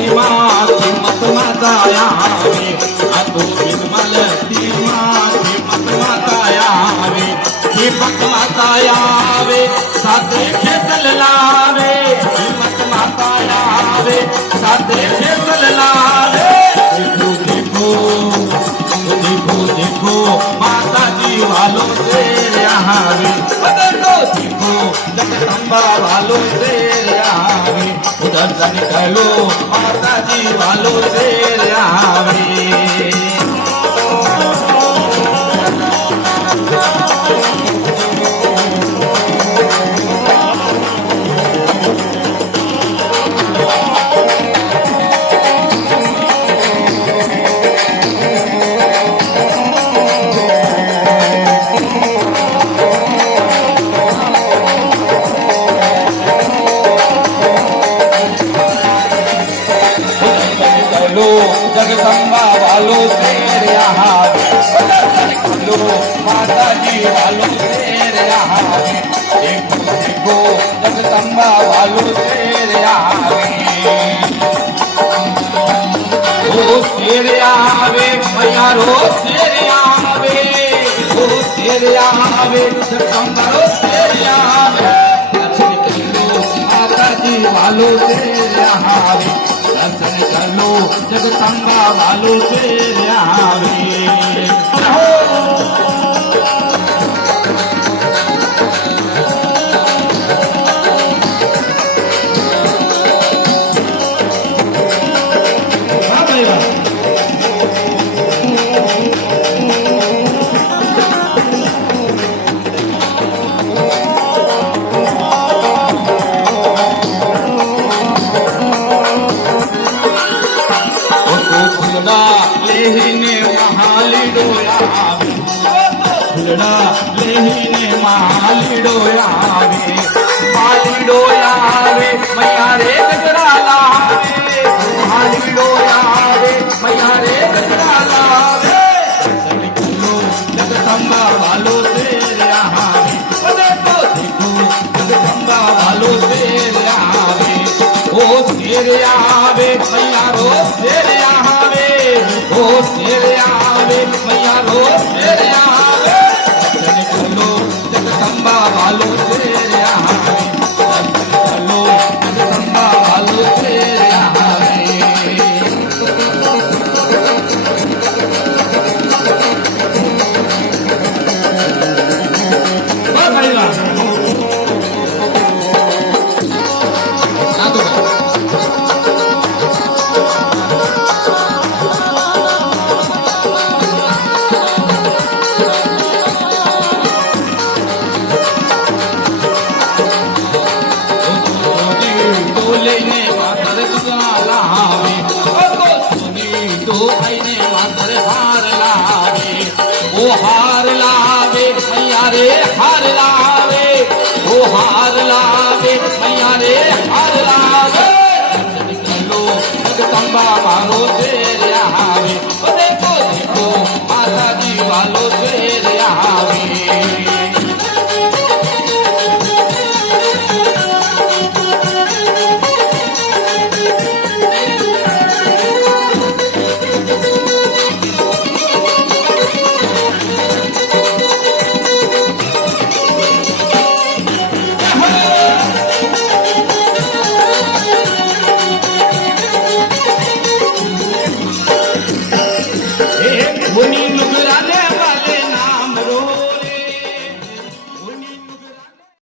किंमत जायावे आतो बिनमल किंमत जायावे किंमत जायावे साथे खेतल लावे किंमत जायावे साथे खेतल लावे देखो देखो देखो देखो माता जी वालों से आवे देखो जगदम्बा वालों से आवे उधर से निकलो माता जी वालों से आवे जगदम्बा वालों से लो माता जी वालों से देखो जगदम्बा वालों से ओ तेरे आवे मैया रो तेरे आवे ओ तेरे आवे जगदम्बा रो तेरे आवे माता जी वालों से आवे दर्शन करो जगदम्बा वालों से आवे लेहिने महालिडो आवे फुलड़ा लेहिने महालिडो आवे मालिडो आवे मैया रे गजरा लावे मालिडो आवे मैया रे गजरा लावे निकलो जगदम्बा वालों से आवे देखो देखो जगदम्बा वालों से आवे ओ तेरे आवे मैया रो तेरे आवे ओ तेरे आवे मैया रो तेरे आवे चलो जगदम्बा वालों से आवे चलो जगदम्बा वालों से आवे लेने मातर सुना लावे सुनी तो आईने मातर हार लावे ओ हार लावे मैया रे हार लावे ओ हार लावे मैया रे हार लावे चलो जगदम्बा वालों से आवे देखो देखो माता जी वालों से आवे मुनी नुगरा ने